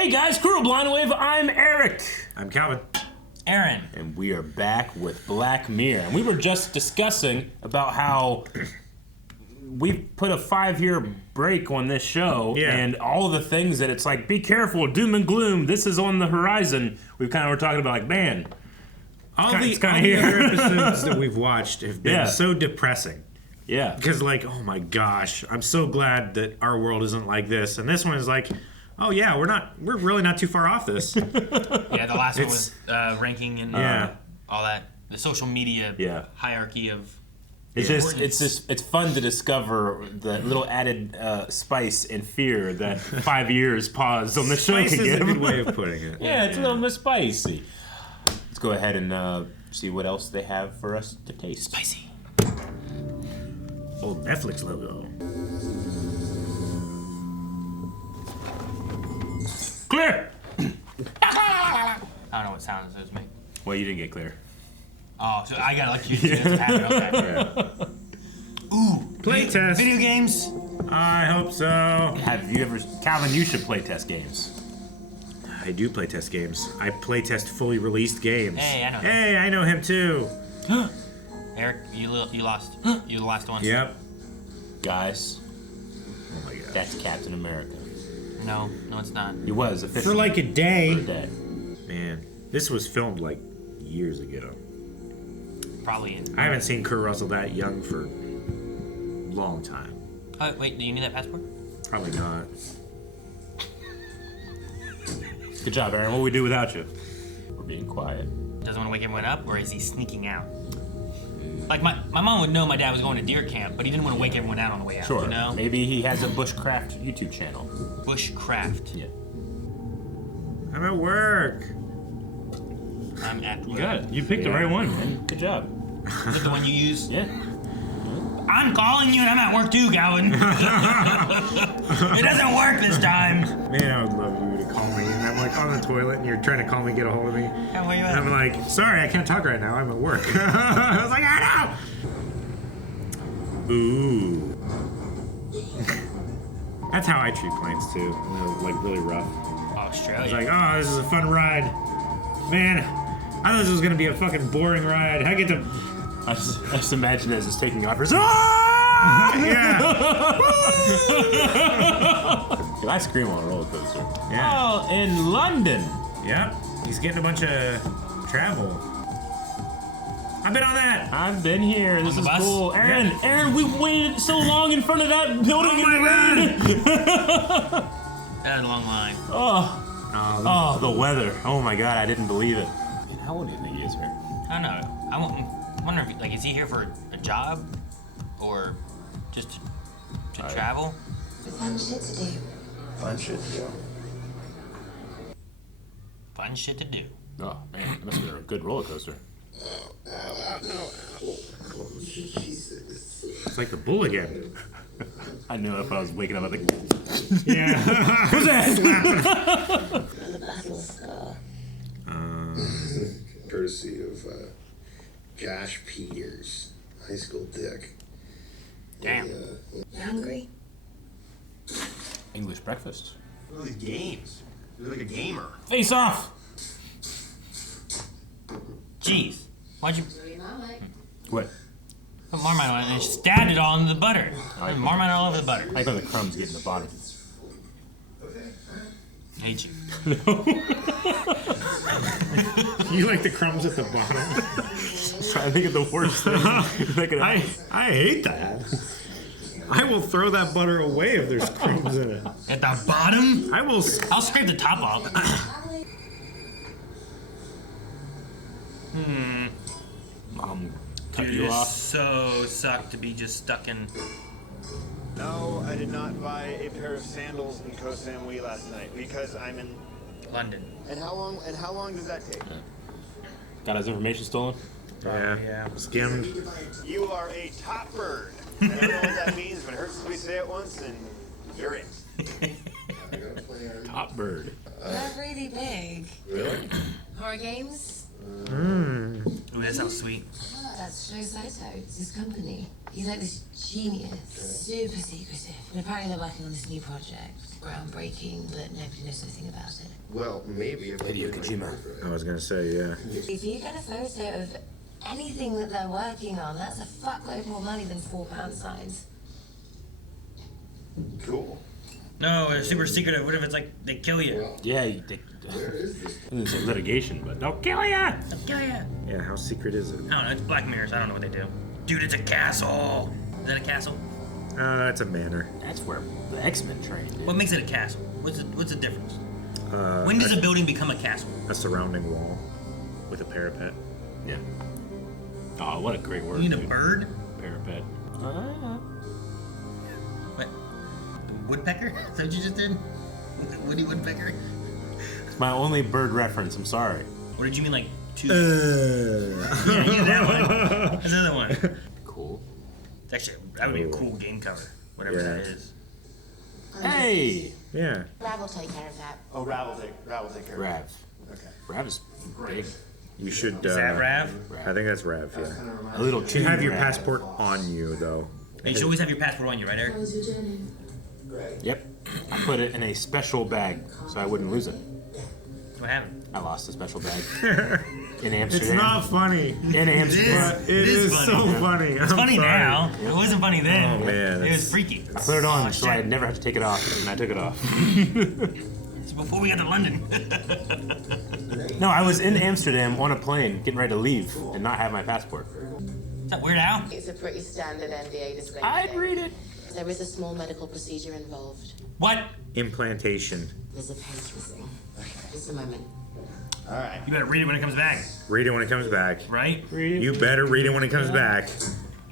Hey guys, Crew of Blind Wave, I'm Eric. I'm Calvin. Aaron. And we are back with Black Mirror. And we were just discussing about how we put a 5-year break on this show, and all the things that it's like, be careful, doom and gloom, this is on the horizon. We kind of were talking about like, man, All the other episodes that we've watched have been so depressing. Yeah. Because like, oh my gosh, I'm so glad that our world isn't like this. And this one is like, oh yeah, we're really not too far off this. Yeah, the last one was ranking and all that, the social media hierarchy of. It's fun to discover the little added spice and fear that 5 years pause on the show Spice can is give. a good way of putting it. Yeah, it's a little bit spicy. Let's go ahead and see what else they have for us to taste. Spicy. Old Netflix logo. Clear! I don't know what sounds those make. Well, you didn't get clear. Oh, so I gotta you to happen. Okay. Ooh, Playtest. Video games. I hope so. Have you ever... Calvin, you should play test games. I do playtest games. I playtest fully released games. Hey, I know him. Hey, I know him too. Eric, you lost. You the last one. Yep. Guys, Oh my god. that's Captain America. No, it's not. He was officially For like a for a day. day. Man, this was filmed like years ago. Probably is. I haven't seen Kurt Russell that young for a long time. Wait, do you need that passport? Probably not. Good job, Aaron. What do we do without you? We're being quiet. Doesn't want to wake everyone up, or is he sneaking out? Like my mom would know my dad was going to deer camp, but he didn't want to wake everyone out on the way out. Sure. You know? Maybe he has a bushcraft YouTube channel. Bushcraft. Yeah. I'm at work. I'm at work. You got it. You picked the right one, man. Good job. Is it the one you use? Yeah. I'm calling you and I'm at work too, Calvin. It doesn't work this time. Man, I would love you to call me. And I'm like on the toilet and you're trying to call me, get a hold of me. Yeah, where you And at? I'm like, sorry, I can't talk right now. I'm at work. I was like, I know. Ooh. That's how I treat planes too. When they're like really rough. Australia. It's like, oh, this is a fun ride. Man, I thought this was gonna be a fucking boring ride. I get to. I just imagine it as it's taking off. Ah! Yeah. I scream on a roller coaster. Yeah. Oh, in London. Yep. He's getting a bunch of travel. I've been on that. I've been here. This the is bus? cool. Aaron, we waited so long in front of that building. Oh my god. That had a long line. Oh, the weather. Oh my god, I didn't believe it. Man, how old do you think he is here? I don't know. I'm wondering, like, is he here for a job or just to travel? Fun shit to do. Fun shit to do. Fun shit to do. Oh man, it must be a good roller coaster. It's like the bull again. I knew if I was waking up, I'd think, Yeah. who's that? The battle scar. Courtesy of Josh Peters, high school dick. Damn. You hungry? English breakfast. All these games. You're like a gamer. Face off. Jeez. Why'd you What? put Marmite on it and stabbed it all into the butter? Marmite all over the butter. I like when the crumbs get in the bottom. I hate you. You like the crumbs at the bottom? Trying to think of the worst thing that could happen. I hate that. I will throw that butter away if there's crumbs in it. At the bottom? I will. I'll scrape the top off. Cut Dude, you it off. so sucked to be just stuck in. No, I did not buy a pair of sandals in Koh Samui last night because I'm in. London. And how long does that take? Got his information stolen? Yeah. Skimmed. You are a top bird. I don't know what that means, but it hurts when we say it once, and you're it. Top bird. Not really big. Really? Horror games? Ooh, that sounds sweet. That's Joe Soto. It's his company. He's like this genius, super secretive. And apparently they're working on this new project. Groundbreaking, but nobody knows anything about it. Well, maybe if Hideo Kojima. I was gonna say, yeah. If you get a photo of anything that they're working on, that's a fuckload more money than £4 signs. Cool. No, they're super secretive. What if it's like they kill you? Yeah, it's a litigation, but they'll kill ya! They'll kill you. Yeah, how secret is it? I don't know. It's Black Mirror, so I don't know what they do. Dude, it's a castle. Is that a castle? It's a manor. That's where the X-Men trained. Dude. What makes it a castle? What's the difference? When does a building become a castle? A surrounding wall with a parapet. Yeah. Oh, what a great word. You need a dude. bird? Parapet. What? Woodpecker? Is that what you just did? Woody woodpecker? It's my only bird reference. I'm sorry. Or did you mean like two? Yeah, you that one. That's another one. Cool. It's actually, that would be a cool game cover. Whatever Yeah. that is. Hey! Yeah. Rav will take care of that. Oh, Rav will take care of it. Rav. Okay. Rav is big. You should. Is that Rav? I think that's Rav. Yeah. A little You should have your Rav. passport on you though. Hey, you should always have your passport on you, right, Eric? Yep. I put it in a special bag so I wouldn't lose it. What happened? I lost a special bag in Amsterdam. It's not funny. In Amsterdam. It is funny. so funny. It's funny now. It wasn't funny then. Oh, man, It was that's- freaky. I put it on Oh, so I'd shit. never have to take it off, and I took it off. It's before we got to London. No, I was in Amsterdam on a plane, getting ready to leave, and not have my passport. Is that Weird Al? It's a pretty standard NDA disclaimer. I'd read it. There is a small medical procedure involved. What? Implantation. There's a page missing. Just a moment. All right. You better read it when it comes back, Read it when it comes back. right? You better read it when it comes back.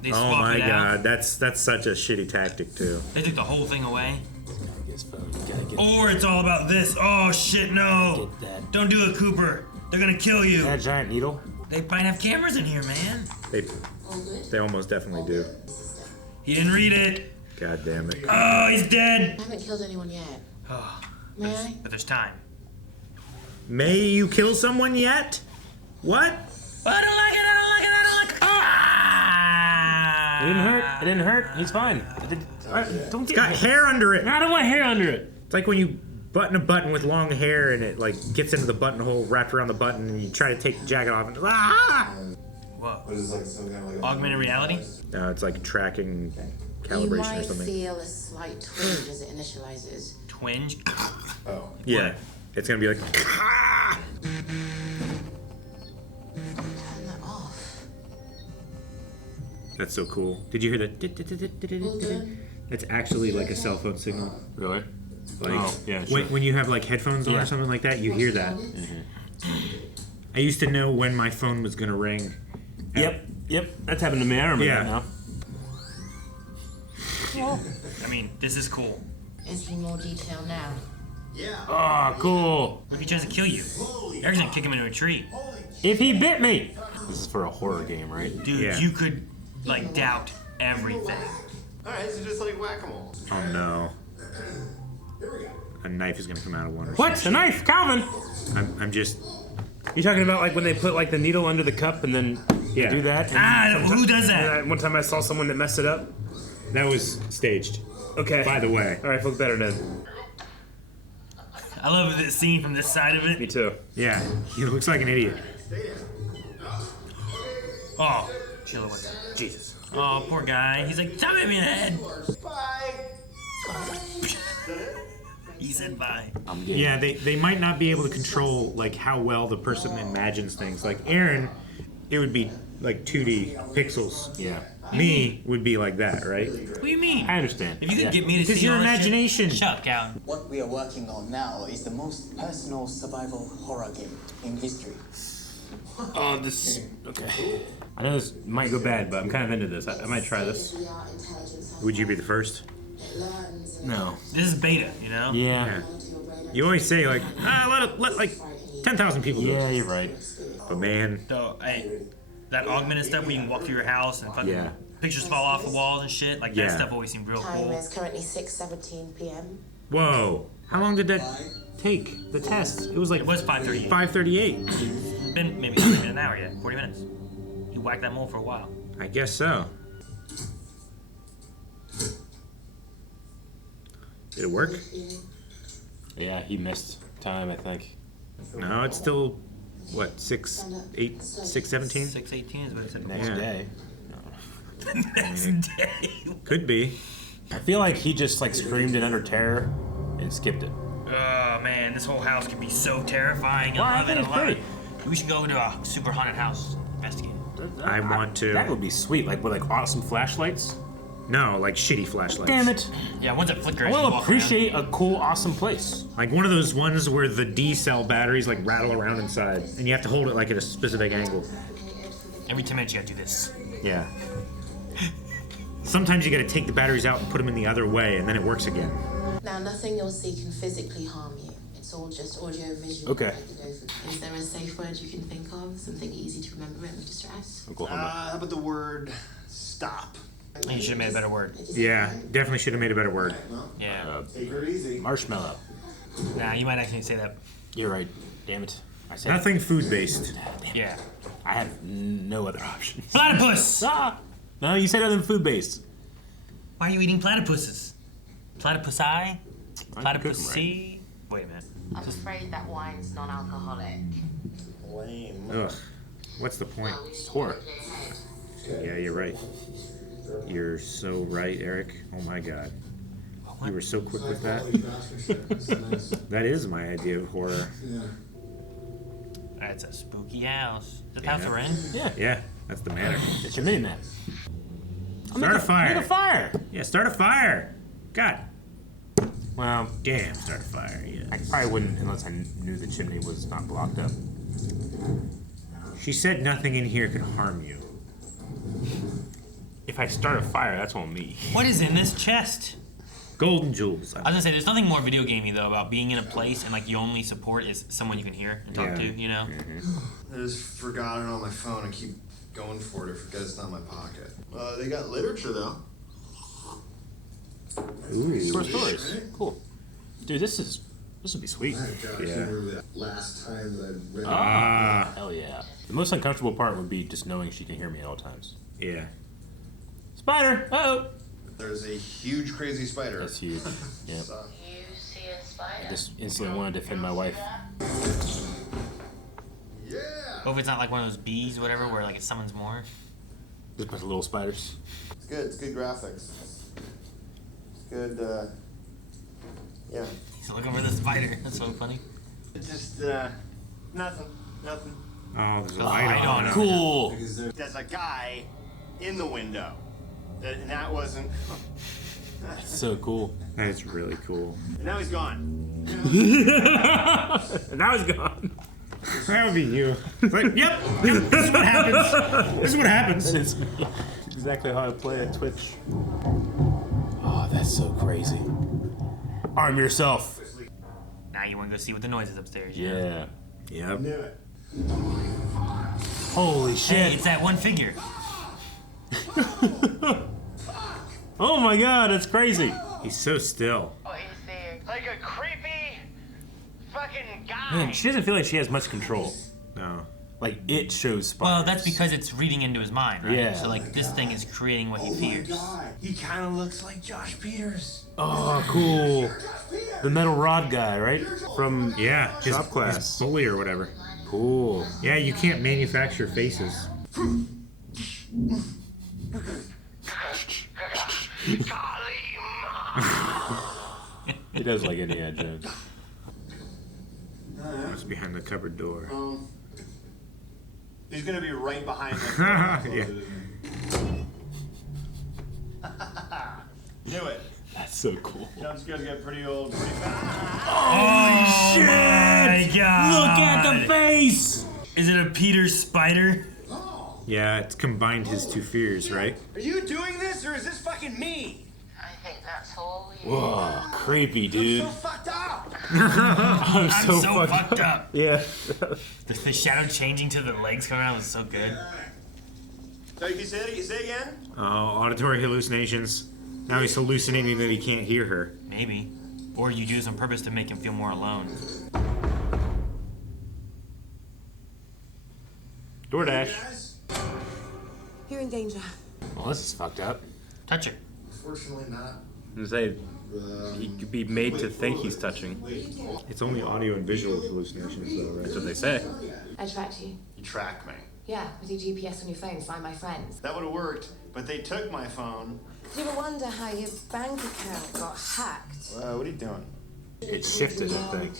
They Oh swap my it out. god, that's such a shitty tactic too. They took the whole thing away. Yes, phone. You gotta get Or it's all about this. Oh shit, no. Get that. Don't do it, Cooper. They're gonna kill you. that giant needle. They might have cameras in here, man. They almost definitely do. He didn't read it. God damn it. Oh, he's dead. I haven't killed anyone yet. Oh, May I? but there's time. May you kill someone yet? What? I don't like it. I don't like it. I don't like it. Ah! It didn't hurt. It didn't hurt. He's fine. Don't get Got hair under it. I don't want hair under it. It's like when you button a button with long hair and it like gets into the buttonhole wrapped around the button and you try to take the jacket off and Whoa. What is like some kind of like Augmented reality? No, it's like tracking You calibration or might something. feel a slight twinge as it initializes. Twinge? Oh. Yeah. It's gonna be like Turn that off. That's so cool. Did you hear that? That's actually like a cell phone signal. Really? Like Oh, yeah, sure. when you have like headphones on Yeah. or something like that, you hear that. I used to know when my phone was gonna ring. Yep. That's happened to me. I remember Yeah. that now. I mean, this is cool. Is he more detail now? Oh, cool. What if he tries to kill you? Eric's gonna kick him into a tree. If he bit me. This is for a horror game, right? Dude, Yeah. you could, like, doubt everything. All right, so just like whack-a-mole. Oh no. A knife is gonna come out of one or What? A something. knife, Calvin. I'm just You talking about like when they put like the needle under the cup and then they Yeah. do that? And Ah, who does that? One time I saw someone that messed it up. that was staged. Okay. By the way. All right, look better then. I love this scene from this side of Me it. too. Yeah. He looks like an idiot. Oh, Sheila went down. Jesus. Oh, poor guy. He's like, stop hitting me in the head. Bye. He said bye. I'm getting Yeah, they might not be able to control like how well the person imagines things. Like Aaron, it would be like 2D pixels. Yeah. Me would be like that, right? What do you mean? I understand. If you could Yeah. get me to Because see your all that shit- imagination. Shut up, Calvin. What we are working on now is the most personal survival horror game in history. Oh, this. Okay. I know this might go bad, but I'm kind of into this. I might try this. Would you be the first? No. This is beta, you know? Yeah. You always say like, let like 10,000 people do Yeah, it. you're right. But man, So, hey, that augmented stuff where you can walk through your house and fucking Yeah. pictures fall off the walls and shit, like Yeah. that stuff always seemed real Time cool. is currently 6:17 p.m. whoa. How long did that take? The test? It was like It was 5:38. 5:38. Been been maybe not even an hour yet. 40 minutes. You whacked that mole for a while. I guess so. Did it work? Yeah, he missed time, I think. No, it's still, what, 6:17? 6:18 is what it said. Next Yeah. day. Next day. Could be. I feel like he just like screamed in utter terror and skipped it. Oh man, this whole house could be so terrifying. Well, I I love it. think I it's love it. pretty. We should go to a super haunted house. Investigate it. I want to. That would be sweet, like with like awesome flashlights. No, like shitty flashlights. Damn it! Yeah, ones that flicker. I as you want to walk appreciate a cool, awesome place. Like one of those ones where the D-cell batteries like rattle around inside, and you have to hold it like at a specific angle. around. Every 10 minutes you gotta do this. Yeah. Sometimes you gotta take the batteries out and put them in the other way, and then it works again. Now, nothing you'll see can physically harm you. It's all just audio-visual. Okay. Is there a safe word you can think of? Something easy to remember in distress? Oklahoma. How about the word stop? You should have made a better word. Yeah, definitely should have made a better word. Yeah. Take her easy. Marshmallow. Nah, you might actually say that. You're right. Damn it. I said Nothing food-based. Yeah. I have no other options. Platypus! Ah! No, you said other than food based. Why are you eating platypuses? Platypusi? Why don't you cook 'em Platypusi? Wait a minute. I'm afraid that wine's non-alcoholic. Lame. Ugh. What's the point? It's horror. Yeah, you're right. You're so right, Eric. Oh my god. You were so quick with that. That is my idea of horror. That's a spooky house. Is that the house we're in? Yeah. Yeah, that's the matter. It's your mini map. Start a fire. Make a fire. Yeah, start a fire. God Well, damn, start a fire. I Yeah. probably wouldn't unless I knew the chimney was not blocked up. She said nothing in here could harm you. If I start a fire, that's on me. What is in this chest? Golden jewels. I was gonna say, there's nothing more video gamey though about being in a place and like the only support is someone you can hear and talk Yeah. to, you know? I just forgot it on my phone. I keep going for it. I forget it's not in my pocket. They got literature though. Short stories. Cool. Dude, this would be sweet. I can't Yeah. remember that last time that I read Ah, Hell yeah. The most uncomfortable part would be just knowing she can hear me at all times. yeah. Spider! Uh-oh! There's a huge, crazy spider. That's huge. Yep. So, You see a spider? I just instantly want to defend my wife. yeah. Hope it's not like one of those bees or whatever where like it summons more. Just with little spiders. It's good. It's good graphics. It's good. Yeah. He's looking for the spider. That's so funny. It's just nothing. Nothing. Oh, there's a I light on. don't Cool! There's a guy in the window, and that wasn't. That's so cool. That is really cool. And now he's gone. And now he's gone. That would be you. It's like, yep, this is what happens. This is what happens. It's me. It's exactly how I play at Twitch. Oh, that's so crazy. Arm yourself. Now you wanna go see what the noise is upstairs. you know? Yeah. Yep. Knew it. Holy Hey, shit. it's that one figure. Oh my god, that's crazy. He's so still. What is there? Like a creepy fucking guy. Man, she doesn't feel like she has much control. No. Like, it shows spiders. Well, that's because it's reading into his mind, right? Yeah. So like this thing is creating what he fears. He kind of looks like Josh Peters. Oh, cool. The metal rod guy, right? From Yeah, his, Shop class. his bully or whatever. Cool. Yeah, you can't manufacture faces. He does like Indiana Jones. What's behind the cupboard door? He's gonna be right behind me. Yeah. Knew it. That's so cool. Jump scares get pretty old pretty fast. Oh Shit! my god! Look at the face! Is it a Peter spider? Yeah, it's combined his two fears, right? Are you doing this or is this fucking me? I think that's all you. Whoa, creepy, dude. So fucked up. I'm I'm so so fucked up. Yeah. The shadow changing to the legs coming out was so good. So you say again? Oh, auditory hallucinations. Now he's hallucinating that he can't hear her. Maybe. Or you do this on purpose to make him feel more alone. DoorDash. You're in danger. Well, this is fucked up. Touch her. Unfortunately not. I say he could be made to think he's touching. It's only audio and visual hallucinations, though, right? That's what they say. I tracked you. You tracked me. Yeah, with your GPS on your phone, find my friends. That would have worked, but they took my phone. Do you ever wonder how your bank account got hacked? What are you doing? It shifted, I think.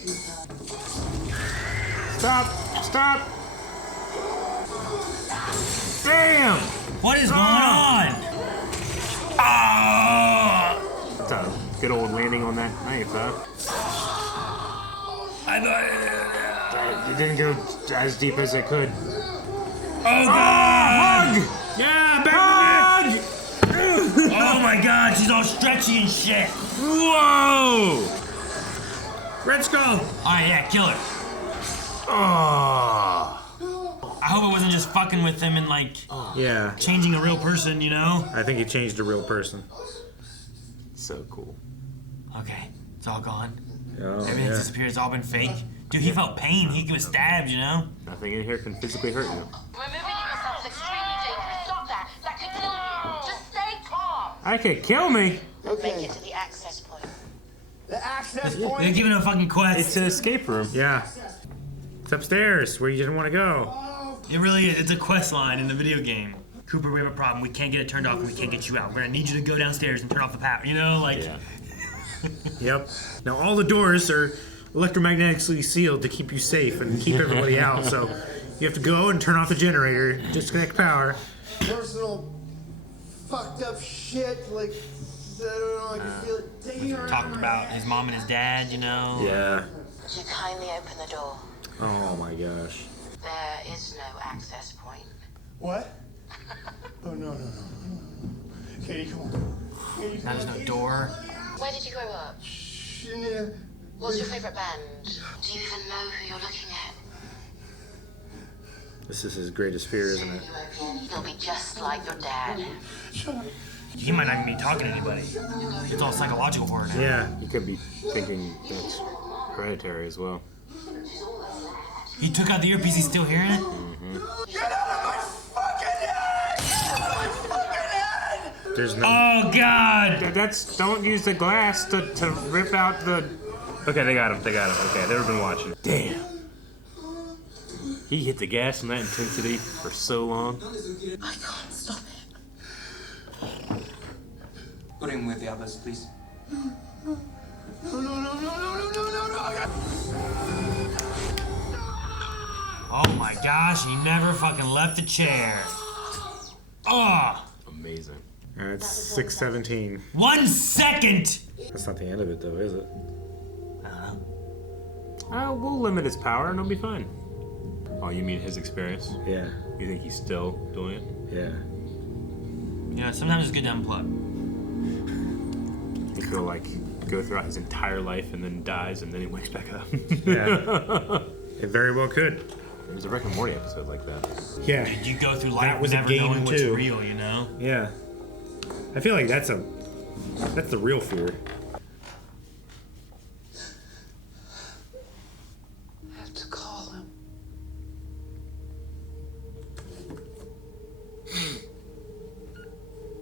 Stop! Stop! Damn! What is going on? Ah! That's a good old landing on that knife, huh? It didn't go as deep as it could. Oh god! Hug! Yeah, Hug! Oh my god, she's all stretchy and shit. Whoa! Red Skull! Alright, yeah, kill her. Oh. I hope it wasn't just fucking with him and like Yeah, changing a real person, you know? I think he changed a real person. So cool. Okay, it's all gone. Oh, Everything's disappeared, it's all been fake. Dude, he felt pain, he was stabbed, you know? Nothing in here can physically hurt you. Removing yourself is extremely dangerous. Stop that. That could kill you. Just stay calm. I could kill me. Make it to the access point. The access They're point. giving him a fucking quest. It's an escape room. Yeah. It's upstairs where you didn't want to go. It really is. It's a quest line in the video game. Cooper, we have a problem. We can't get it turned off and we can't get you out. We're gonna need you to go downstairs and turn off the power. You know, like. Yeah. Yep. Now all the doors are electromagnetically sealed to keep you safe and keep everybody out. So you have to go and turn off the generator, disconnect power. Personal fucked up shit. Like, I don't know, I can feel it digging around. Talked about his mom and his dad, you know? Yeah. Would you kindly open the door? Oh my gosh. There is no access point. What? Oh, no. Katie, come on. Katie, come Now there's on, no Katie. door. Where did you grow up? What's your favorite band? Do you even know who you're looking at? This is his greatest fear, isn't it? You'll be just like your dad. He might not even be talking to anybody. It's all psychological horror now. Yeah. You could be thinking that's hereditary as well. He took out the earpiece, he's still hearing it? Get out of my fucking head! Get out of my fucking head! There's no. Oh god! That's don't use the glass to rip out the. Okay, they got him. Okay, they've been watching. Damn. He hit the gas in that intensity for so long. I can't stop it. Put him with the others, please. No. Oh my gosh, he never fucking left the chair. Oh! Amazing. It's 6:17. 1 second! That's not the end of it, though, is it? We'll limit his power and it'll be fine. Oh, you mean his experience? Yeah. You think he's still doing it? Yeah. You know, sometimes it's good to unplug. He could like go throughout his entire life and then dies and then he wakes back up. Yeah. It very well could. There's a Rick and Morty episode like that. Yeah. You go through That life was a never game knowing what's too. real, you know? Yeah. I feel like that's the real fear. I have to call him.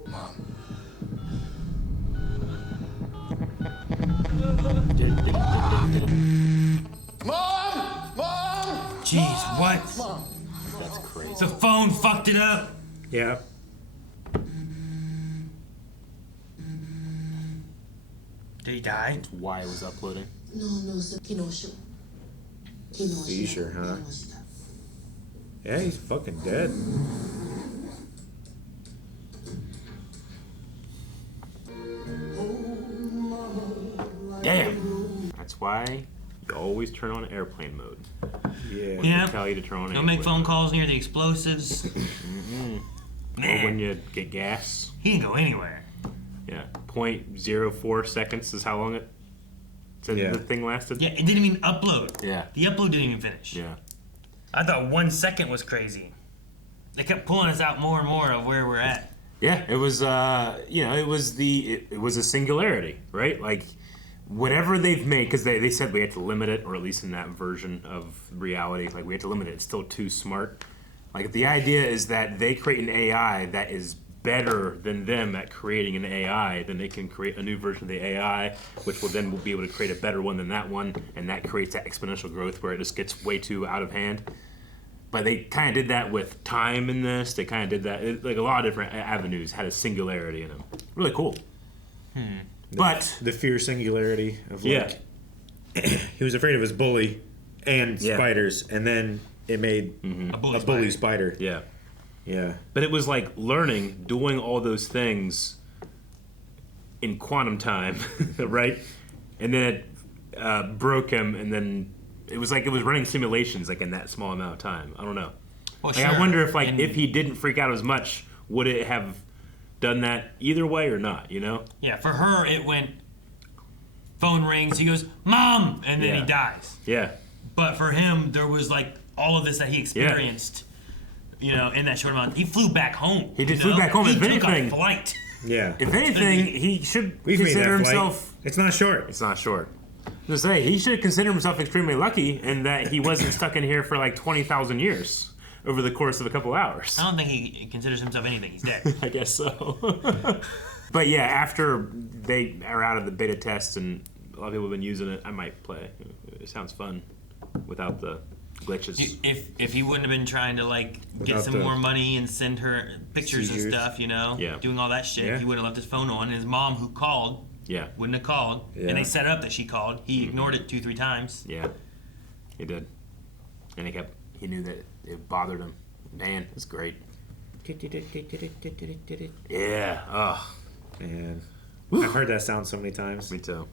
Mom! Jeez, what? That's crazy. The phone fucked it up. Yeah. Did he die? Why it was uploading. Are you sure, huh? Yeah, he's fucking dead. Damn. That's why you always turn on airplane mode. Yeah. Yeah. They tell you to turn on Don't make airplane phone calls near the explosives. Or when Man, you get gas. he didn't go anywhere. Yeah. 0.04 seconds is how long it said Yeah. the thing lasted. Yeah, it didn't even upload. Yeah. The upload didn't even finish. Yeah. I thought 1 second was crazy. They kept pulling us out more and more of where we're at. Yeah, it was it was a singularity, right? Like whatever they've made, because they said we had to limit it, or at least in that version of reality, like we had to limit it. It's still too smart. Like the idea is that they create an AI that is better than them at creating an AI, then they can create a new version of the AI, which will then be able to create a better one than that one, and that creates that exponential growth where it just gets way too out of hand. But they kind of did that with time in this. They kind of did that, like a lot of different avenues had a singularity in them. Really cool. But the fear singularity of yeah, he was afraid of his bully and spiders, and then it made A bully a bully spider. yeah. Yeah. But it was like learning, doing all those things in quantum time, right? And then it broke him, and then it was like it was running simulations like in that small amount of time. I don't know. Well, Like, I wonder if if he didn't freak out as much, would it have done that either way or not? You know? Yeah, for her it went. Phone rings. He goes, "Mom," and then Yeah. he dies. Yeah. But for him, there was like all of this that he experienced. You know, in that short amount, he flew back home. He did you flew know? back home. He If took anything, a flight. Yeah. if anything, he should We've made that consider flight. himself. It's not short. It's not short. I was gonna say he should consider himself extremely lucky in that he wasn't stuck in here for like 20,000 years over the course of a couple hours. I don't think he considers himself anything. He's dead. I guess so. But yeah, after they are out of the beta test and a lot of people have been using it, I might play. It sounds fun without the glitches. If he wouldn't have been trying to like get Without some the more money and send her pictures seizures. and stuff, you know, Yeah. doing all that shit, Yeah. he would have left his phone on. And his mom, who called, Yeah, wouldn't have called. Yeah. And they set up that she called. He ignored it 2-3 times. yeah, he did, and he knew that it bothered him. Man, it's great. Yeah. Oh, Man. I've heard that sound so many times. me too.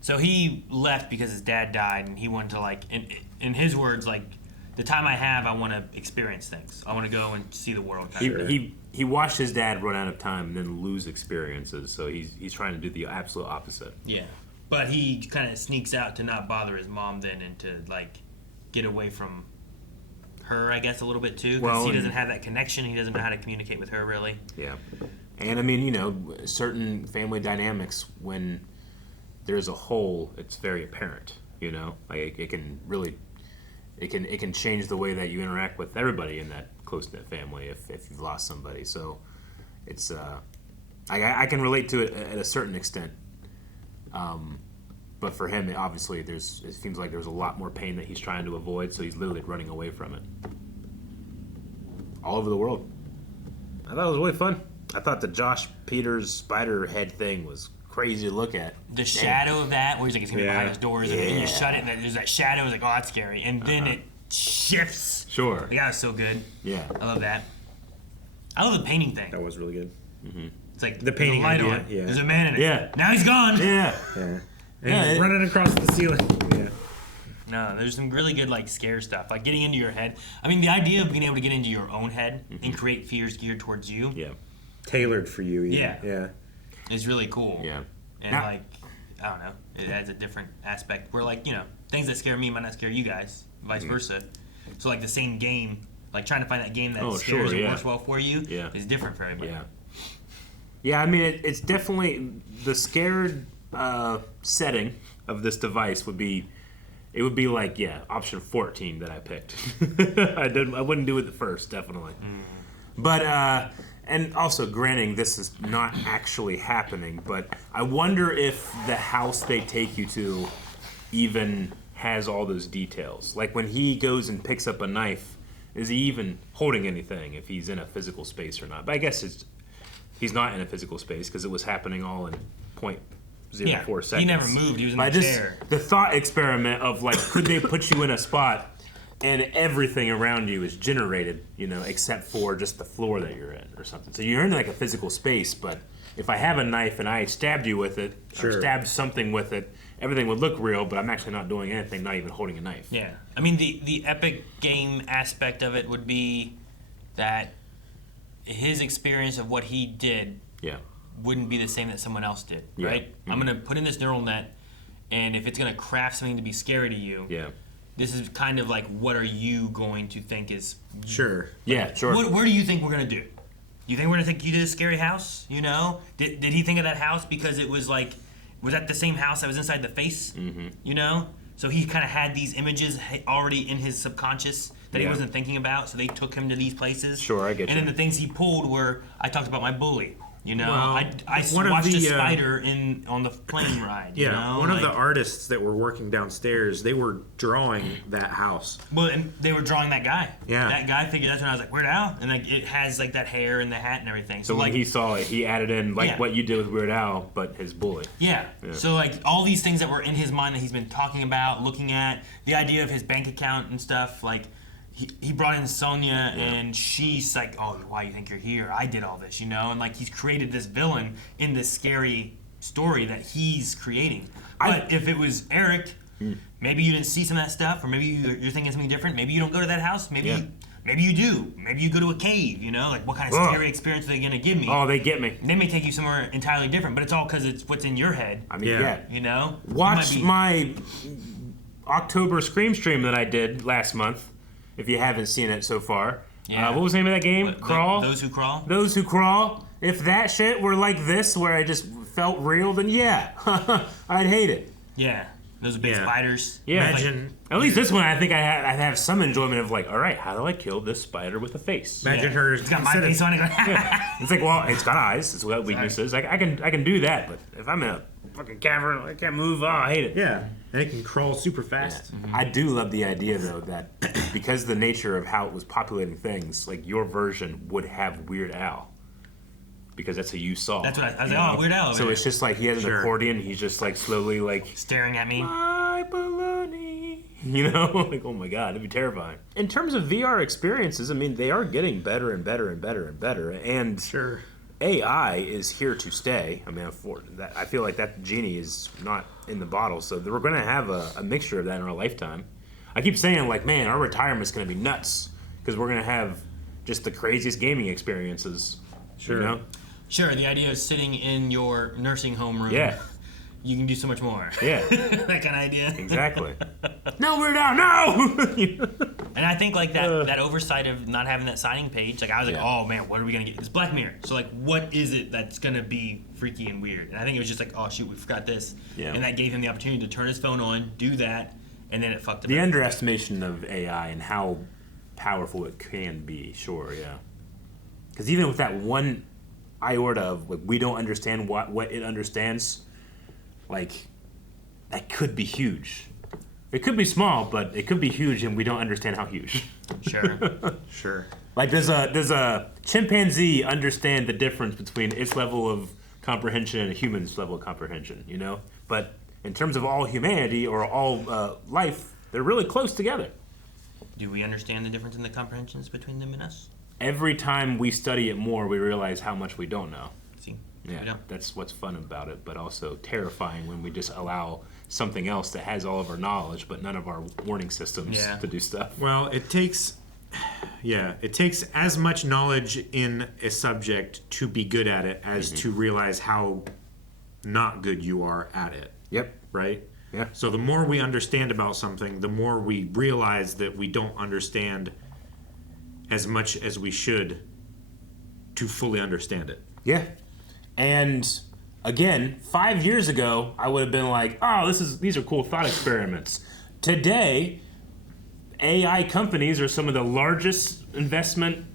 So he left because his dad died, and he wanted to like, in his words, like, the time I have, I want to experience things. I want to go and see the world. kind of. He watched his dad run out of time and then lose experiences. So he's trying to do the absolute opposite. Yeah, but he kind of sneaks out to not bother his mom then, and to like get away from her, I guess, a little bit too, because Well, he and- doesn't have that connection. He doesn't know how to communicate with her really. Yeah. And I mean, you know, certain family dynamics, when there's a hole, it's very apparent, you know? Like it can really it can change the way that you interact with everybody in that close-knit family if you've lost somebody. So it's I can relate to it at a certain extent. But for him, obviously, it seems like there's a lot more pain that he's trying to avoid, so he's literally running away from it. All over the world. I thought it was really fun. I thought the Josh Peters spider head thing was crazy to look at. The shadow of that, where he's like, it's gonna be behind his doors, and then you shut it, and then there's that shadow. It's like, oh, that's scary, and then it shifts. Sure. Like, that was so good. Yeah. I love that. I love the painting thing. That was really good. It's like The painting there's a light idea, on. yeah. There's a man in it. Yeah. Now he's gone. Yeah. Yeah. Yeah, And it- running across the ceiling. Yeah. No, there's some really good like scare stuff, like getting into your head. I mean, the idea of being able to get into your own head and create fears geared towards you Yeah. Tailored for you. Even. Yeah. Yeah. is really cool. Yeah. And Now- like, I don't know, it adds a different aspect where like, you know, things that scare me might not scare you guys, vice versa. So like the same game, like trying to find that game that Oh, scares sure, and yeah. works well for you Yeah. is different for everybody. Yeah. Yeah, I mean, it's definitely the scared setting of this device would be. It would be like, yeah, option 14 that I picked. I wouldn't do it at first, definitely. But and also, granting this is not actually happening, but I wonder if the house they take you to even has all those details. Like when he goes and picks up a knife, is he even holding anything? If he's in a physical space or not? But I guess he's not in a physical space because it was happening all in 0.04 seconds. he never moved. He was in But the just chair. the thought experiment of like, could they put you in a spot and everything around you is generated, you know, except for just the floor that you're in or something. So you're in like a physical space, but if I have a knife and I stabbed you with it, or Sure. stabbed something with it, everything would look real, but I'm actually not doing anything, not even holding a knife. Yeah. I mean, the epic game aspect of it would be that his experience of what he did Yeah. wouldn't be the same that someone else did, Yeah. right? I'm going to put in this neural net, and if it's going to craft something to be scary to you, Yeah. this is kind of like, what are you going to think is... Sure. Yeah, sure. What do you think we're going to do? You think we're going to take you to this scary house, you know? Did he think of that house because it was like... Was that the same house that was inside the face? Mm-hmm. You know? So he kind of had these images already in his subconscious that he wasn't thinking about, so they took him to these places. Sure, I get and you. then the things he pulled were, I talked about my bully. You know, Well, I one of watched the, a spider on the plane ride. Yeah, you know? one of the artists that were working downstairs, they were drawing that house. Well, and they were drawing that guy. Yeah. That guy figured that's when I was like, Weird Al? And like it has like that hair and the hat and everything. So when like he saw it, he added in Yeah. what you did with Weird Al, but his bully. Yeah. So like all these things that were in his mind that he's been talking about, looking at, the idea of his bank account and stuff, like he brought in Sonia and she's like, oh, why you think you're here? I did all this, you know? And like he's created this villain in this scary story that he's creating. But if it was Eric, maybe you didn't see some of that stuff, or maybe you're thinking something different. Maybe you don't go to that house. Maybe maybe you do. Maybe you go to a cave, you know? Like what kind of scary experience are they going to give me? Oh, they get me. They may take you somewhere entirely different, but it's all because it's what's in your head. I mean, You know? Watch You might my October Scream stream that I did last month, if you haven't seen it so far. Yeah. What was the name of that game? Crawl? Those Who Crawl? Those Who Crawl. If that shit were like this, where I just felt real, then yeah, I'd hate it. Yeah. Those big spiders. Yeah. Imagine, At least this one, I think I have some enjoyment of like, all right, how do I kill this spider with a face? imagine her. It's got my instead of- face on it. It's like, well, it's got eyes. It's got weaknesses. I can do that, but if I'm in a fucking cavern, I can't move. Oh, I hate it. Yeah, and it can crawl super fast. I do love the idea though that because of the nature of how it was populating things, like your version would have Weird Al. Because that's who you saw. That's what I was like, oh, Weird Al. So it's just like he has an Sure. accordion. He's just like slowly like staring at me. my baloney. You know, like oh my god, it'd be terrifying. In terms of VR experiences, I mean, they are getting better and better and better and better. And Sure. AI is here to stay. I mean, I feel like that genie is not in the bottle. So we're going to have a mixture of that in our lifetime. I keep saying like, man, our retirement's going to be nuts because we're going to have just the craziest gaming experiences. Sure. You know? Sure, the idea of sitting in your nursing home room. Yeah. You can do so much more. Yeah. That kind of idea. Exactly. No, Weird Al, no! And I think like that oversight of not having that signing page, like I was like, Yeah. oh man, what are we gonna get? It's Black Mirror. So like, what is it that's gonna be freaky and weird? And I think it was just like, oh shoot, we forgot this. Yeah. And that gave him the opportunity to turn his phone on, do that, and then it fucked him The up. underestimation of AI and how powerful it can be, sure, yeah. Because even with that one iota of like, we don't understand what it understands, like that could be huge. It could be small, but it could be huge, and we don't understand how huge. Sure. Sure. Like, does a chimpanzee understand the difference between its level of comprehension and a human's level of comprehension? You know, but in terms of all humanity or all life, they're really close together. Do we understand the difference in the comprehensions between them and us? Every time we study it more, we realize how much we don't know. See? Yeah, We don't. that's what's fun about it, but also terrifying when we just allow something else that has all of our knowledge, but none of our warning systems Yeah. to do stuff. Well, it takes as much knowledge in a subject to be good at it as to realize how not good you are at it, Yep. right? Yeah. So the more we understand about something, the more we realize that we don't understand as much as we should to fully understand it. Yeah. And again, 5 years ago, I would have been like, "Oh, these are cool thought experiments." Today, AI companies are some of the largest investment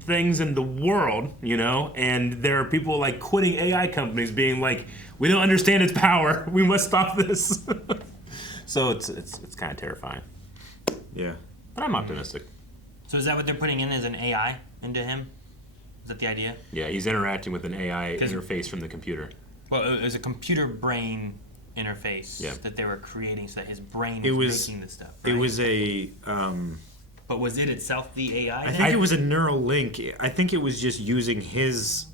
things in the world, you know, and there are people like quitting AI companies being like, "We don't understand its power. We must stop this." So it's kind of terrifying. Yeah. But I'm optimistic. So is that what they're putting in as an AI into him? Is that the idea? Yeah, he's interacting with an AI 'Cause- interface from the computer. Well, it was a computer brain interface Yeah. that they were creating so that his brain It was was- making this stuff. It right? was a But was it itself the AI? I then? think it was a neural link. I think it was just using his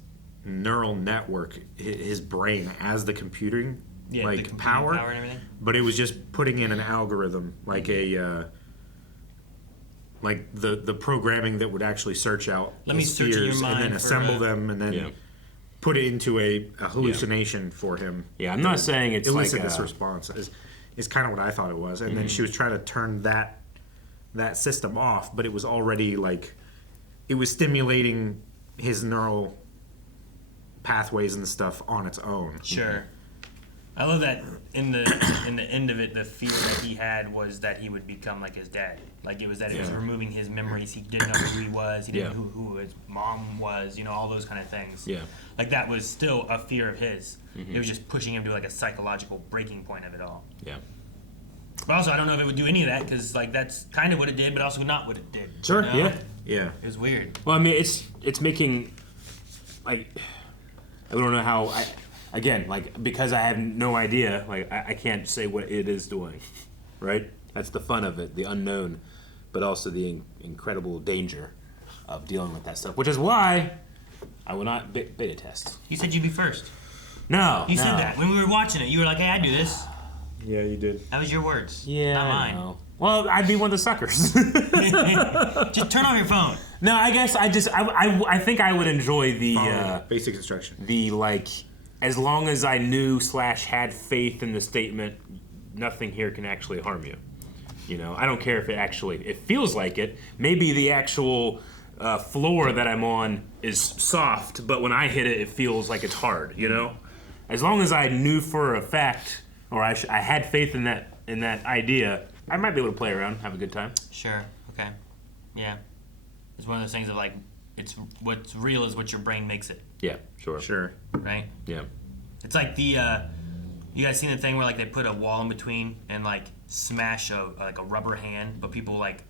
neural network, his brain as the computing the like computing power, and everything. but it was just putting in an algorithm like a like the programming that would actually search out Let the me search in your spheres and then mind for assemble a- them and then Yeah. put it into a hallucination for him. Yeah, I'm not saying it's like Elicit this response is kind of what I thought it was, and then she was trying to turn that system off, but it was already like it was stimulating his neural pathways and stuff on its own. Sure. I love that in the end of it, the fear that he had was that he would become like his dad. Like it was that it was removing his memories. He didn't know who he was. He didn't know who his mom was. All those kind of things. Yeah. Like that was still a fear of his. It was just pushing him to like a psychological breaking point of it all. Yeah. But also, I don't know if it would do any of that because like that's kind of what it did, but also not what it did. Sure. Yeah. Yeah. It was weird. Well, I mean, it's making, like, I don't know how, again, like, because I have no idea, like, I can't say what it is doing, right? That's the fun of it, the unknown, but also the incredible danger of dealing with that stuff, which is why I will not beta test. You said you'd be first. No, You no. said that when we were watching it. You were like, "Hey, I'd do this." Yeah, you did. That was your words. Yeah, not I mine. know. Well, I'd be one of the suckers. Just turn off your phone. No, I guess I think I would enjoy the Basic instruction. the like, as long as I knew / had faith in the statement, nothing here can actually harm you. I don't care if it feels like it. Maybe the actual floor that I'm on is soft, but when I hit it, it feels like it's hard. As long as I knew for a fact, or I had faith in that idea, I might be able to play around, have a good time. Sure. Okay. Yeah. It's one of those things of like, it's what's real is what your brain makes it. Yeah, sure. Sure. Right. Yeah. It's like the you guys seen the thing where like they put a wall in between and like smash a rubber hand, but people like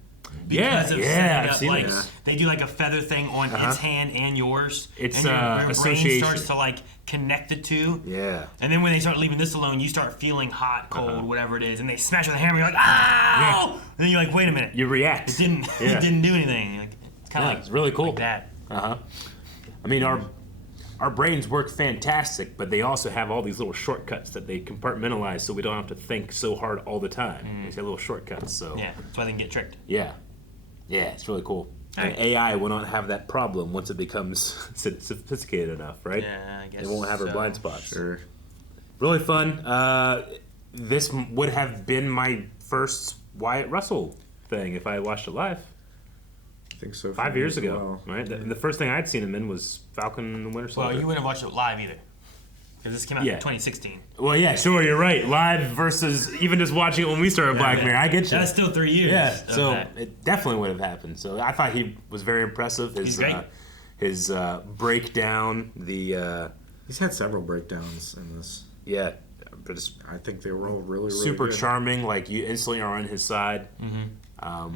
because of setting I've up seen like this. they do like a feather thing on its hand and yours. It's, and your brain association. starts to like connect the two. Yeah. And then when they start leaving this alone, you start feeling hot, cold, whatever it is, and they smash with a hammer. You're like, "Ow!" And then you're like, "Wait a minute, You react. it didn't Yeah. it didn't do anything." Like, it's kind of like It's really cool. like that. I mean, our brains work fantastic, but they also have all these little shortcuts that they compartmentalize, so we don't have to think so hard all the time. They have little shortcuts. So Yeah, that's why they can get tricked. yeah, it's really cool. And Alright. AI will not have that problem once it becomes sophisticated enough, right? Yeah, I guess It won't have her so. blind spots. Sure. Really fun. This would have been my first Wyatt Russell thing if I had watched it live. I think so. 5 years as ago, well. right? The first thing I'd seen him in was Falcon and the Winter Soldier. Well, you wouldn't have watched it live either. Because this came out Yeah. in 2016. Well, yeah, sure, you're right. Live versus even just watching it when we started Black Mirror. I get you. That's still 3 years. Yeah, of so that. it definitely would have happened. So I thought he was very impressive. He's great. His breakdown, He's had several breakdowns in this. yeah, but it's I think they were all really, really super good. charming. Like you instantly are on his side. I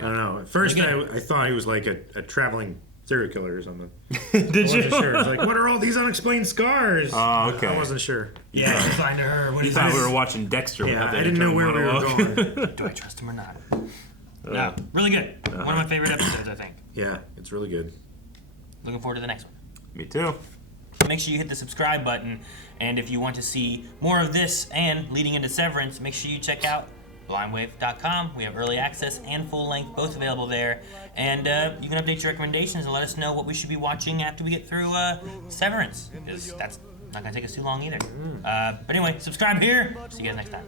don't know. At first, I thought he was like a traveling serial killer or something. Did I wasn't sure. It's like, what are all these unexplained scars? Oh, okay. I wasn't sure. Yeah, he's flying to her. What You is thought this? we were watching Dexter. Yeah, without the I didn't know where we were monologue. going. Do I trust him or not? No, really good. One of my favorite episodes, I think. Yeah, it's really good. Looking forward to the next one. Me too. Make sure you hit the subscribe button, and if you want to see more of this and leading into Severance, make sure you check out blindwave.com. We have early access and full length, both available there. And you can update your recommendations and let us know what we should be watching after we get through Severance, because that's not going to take us too long either. But anyway, subscribe here. See you guys next time.